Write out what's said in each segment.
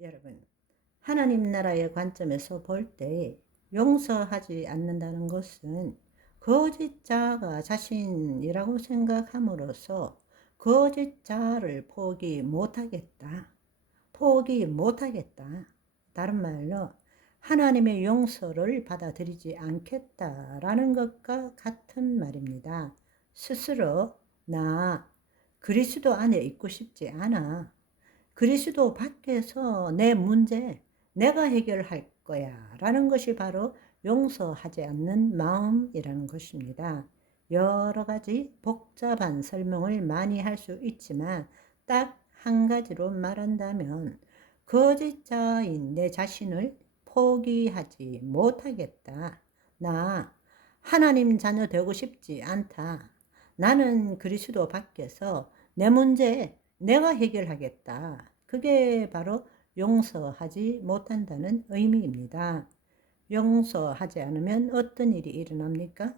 여러분, 하나님 나라의 관점에서 볼 때 용서하지 않는다는 것은 거짓자가 자신이라고 생각함으로써 거짓자를 포기 못하겠다. 포기 못하겠다. 다른 말로 하나님의 용서를 받아들이지 않겠다라는 것과 같은 말입니다. 스스로 나 그리스도 안에 있고 싶지 않아. 그리스도 밖에서 내 문제 내가 해결할 거야 라는 것이 바로 용서하지 않는 마음이라는 것입니다. 여러 가지 복잡한 설명을 많이 할 수 있지만 딱 한 가지로 말한다면 거짓자인 내 자신을 포기하지 못하겠다. 나 하나님 자녀 되고 싶지 않다. 나는 그리스도 밖에서 내 문제 내가 해결하겠다. 그게 바로 용서하지 못한다는 의미입니다. 용서하지 않으면 어떤 일이 일어납니까?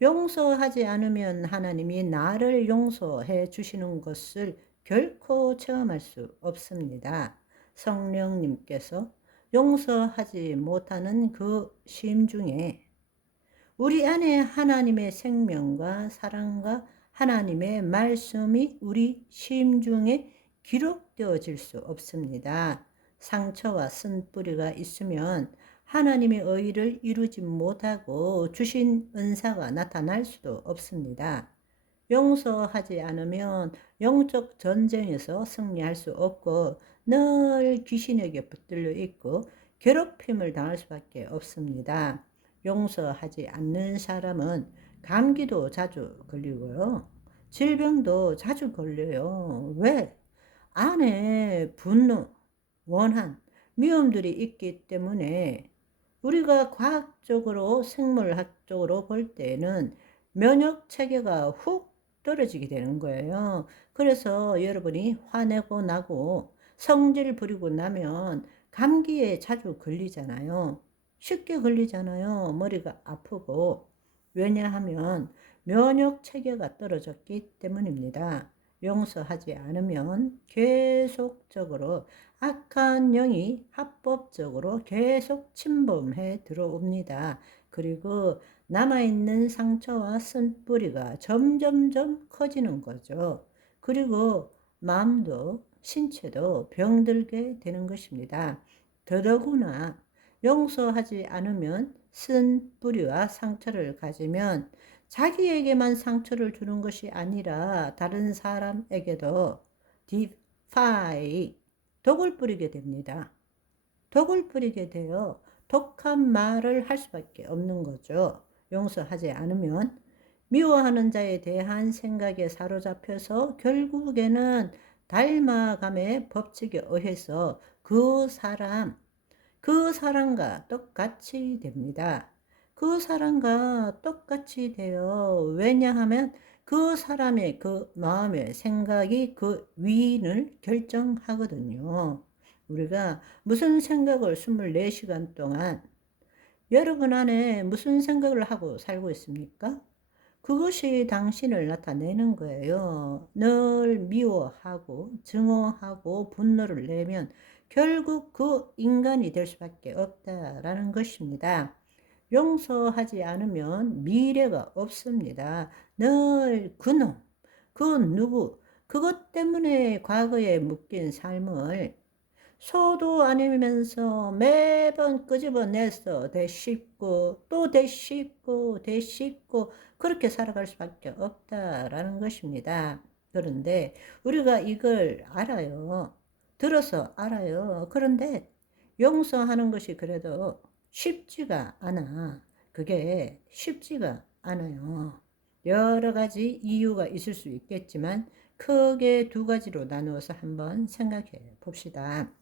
용서하지 않으면 하나님이 나를 용서해 주시는 것을 결코 체험할 수 없습니다. 성령님께서 용서하지 못하는 그 심중에 우리 안에 하나님의 생명과 사랑과 하나님의 말씀이 우리 심중에 기록되어질 수 없습니다. 상처와 쓴뿌리가 있으면 하나님의 의를 이루지 못하고 주신 은사가 나타날 수도 없습니다. 용서하지 않으면 영적 전쟁에서 승리할 수 없고 늘 귀신에게 붙들려 있고 괴롭힘을 당할 수밖에 없습니다. 용서하지 않는 사람은 감기도 자주 걸리고요. 질병도 자주 걸려요. 왜? 안에 분노, 원한, 미움들이 있기 때문에 우리가 과학적으로 생물학적으로 볼 때는 면역 체계가 훅 떨어지게 되는 거예요. 그래서 여러분이 화내고 나고 성질 부리고 나면 감기에 자주 걸리잖아요. 쉽게 걸리잖아요. 머리가 아프고. 왜냐하면 면역 체계가 떨어졌기 때문입니다. 용서하지 않으면 계속적으로 악한 영이 합법적으로 계속 침범해 들어옵니다. 그리고 남아있는 상처와 쓴뿌리가 점점점 커지는 거죠. 그리고 마음도 신체도 병들게 되는 것입니다. 더더구나 용서하지 않으면 쓴뿌리와 상처를 가지면 자기에게만 상처를 주는 것이 아니라 다른 사람에게도 디파이 독을 뿌리게 됩니다. 독을 뿌리게 되어 독한 말을 할 수밖에 없는 거죠. 용서하지 않으면 미워하는 자에 대한 생각에 사로잡혀서 결국에는 닮아감의 법칙에 의해서 그 사람과 똑같이 됩니다. 그 사람과 똑같이 돼요. 왜냐하면 그 사람의 그 마음의 생각이 그 위인을 결정하거든요. 우리가 무슨 생각을 24시간 동안 여러분 안에 무슨 생각을 하고 살고 있습니까? 그것이 당신을 나타내는 거예요. 늘 미워하고 증오하고 분노를 내면 결국 그 인간이 될 수밖에 없다라는 것입니다. 용서하지 않으면 미래가 없습니다. 늘 그놈, 그 누구, 그것 때문에 과거에 묶인 삶을 소도 아니면서 매번 끄집어내서 되씹고 또 되씹고 그렇게 살아갈 수밖에 없다라는 것입니다. 그런데 우리가 이걸 알아요. 들어서 알아요. 그런데 용서하는 것이 그래도 쉽지가 않아. 그게 쉽지가 않아요. 여러 가지 이유가 있을 수 있겠지만 크게 두 가지로 나누어서 한번 생각해 봅시다.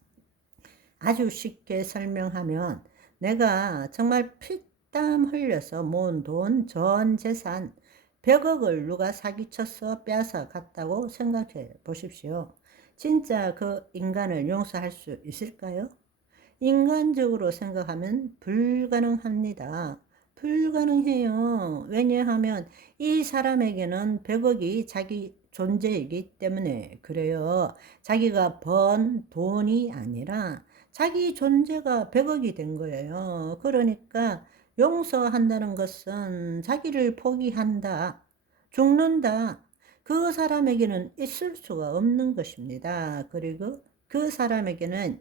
아주 쉽게 설명하면 내가 정말 피땀 흘려서 모은 돈, 전 재산 100억을 누가 사기쳐서 빼앗아 갔다고 생각해 보십시오. 진짜 그 인간을 용서할 수 있을까요? 인간적으로 생각하면 불가능합니다. 불가능해요. 왜냐하면 이 사람에게는 100억이 자기 존재이기 때문에 그래요. 자기가 번 돈이 아니라 자기 존재가 100억이 된 거예요. 그러니까 용서한다는 것은 자기를 포기한다, 죽는다. 그 사람에게는 있을 수가 없는 것입니다. 그리고 그 사람에게는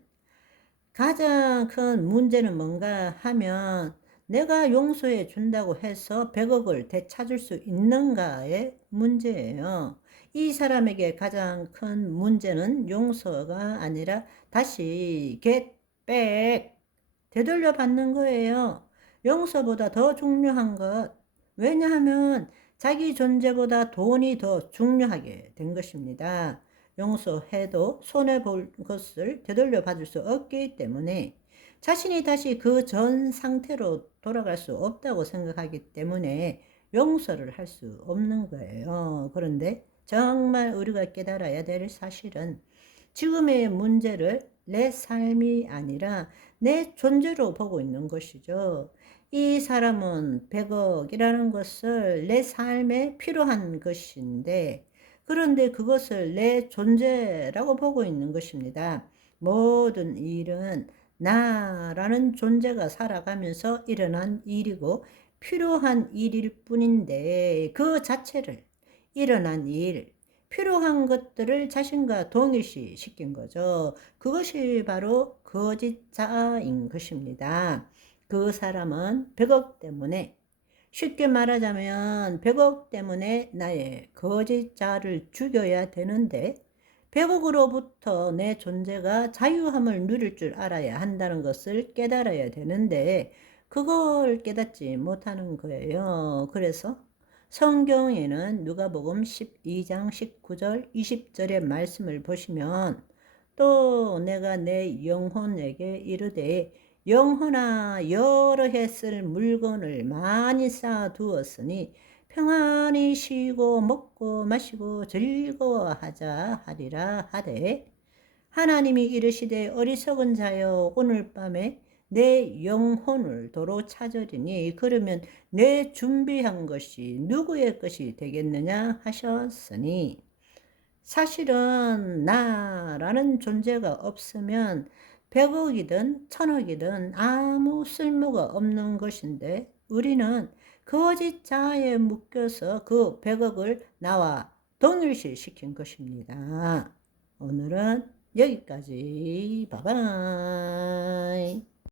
가장 큰 문제는 뭔가 하면 내가 용서해 준다고 해서 100억을 되찾을 수 있는가의 문제예요. 이 사람에게 가장 큰 문제는 용서가 아니라 다시 get back, 되돌려 받는 거예요. 용서보다 더 중요한 것. 왜냐하면 자기 존재보다 돈이 더 중요하게 된 것입니다. 용서해도 손해볼 것을 되돌려 받을 수 없기 때문에 자신이 다시 그 전 상태로 돌아갈 수 없다고 생각하기 때문에 용서를 할 수 없는 거예요. 그런데 정말 우리가 깨달아야 될 사실은 지금의 문제를 내 삶이 아니라 내 존재로 보고 있는 것이죠. 이 사람은 100억이라는 것을 내 삶에 필요한 것인데, 그런데 그것을 내 존재라고 보고 있는 것입니다. 모든 일은 나라는 존재가 살아가면서 일어난 일이고 필요한 일일 뿐인데, 그 자체를, 일어난 일, 필요한 것들을 자신과 동일시 시킨 거죠. 그것이 바로 거짓자인 것입니다. 그 사람은 100억 때문에, 쉽게 말하자면 100억 때문에 나의 거짓자를 죽여야 되는데 100억으로부터 내 존재가 자유함을 누릴 줄 알아야 한다는 것을 깨달아야 되는데 그걸 깨닫지 못하는 거예요. 그래서 성경에는 누가복음 12장 19절 20절의 말씀을 보시면 또 내가 내 영혼에게 이르되 영혼아 여러 해 쓸 물건을 많이 쌓아 두었으니 평안히 쉬고 먹고 마시고 즐거워하자 하리라 하되 하나님이 이르시되 어리석은 자여 오늘 밤에 내 영혼을 도로 찾으리니 그러면 내 준비한 것이 누구의 것이 되겠느냐 하셨으니 사실은 나라는 존재가 없으면 100억이든 1000억이든 아무 쓸모가 없는 것인데 우리는 거짓자에 묶여서 그 100억을 나와 동일시 시킨 것입니다. 오늘은 여기까지. 바이바이.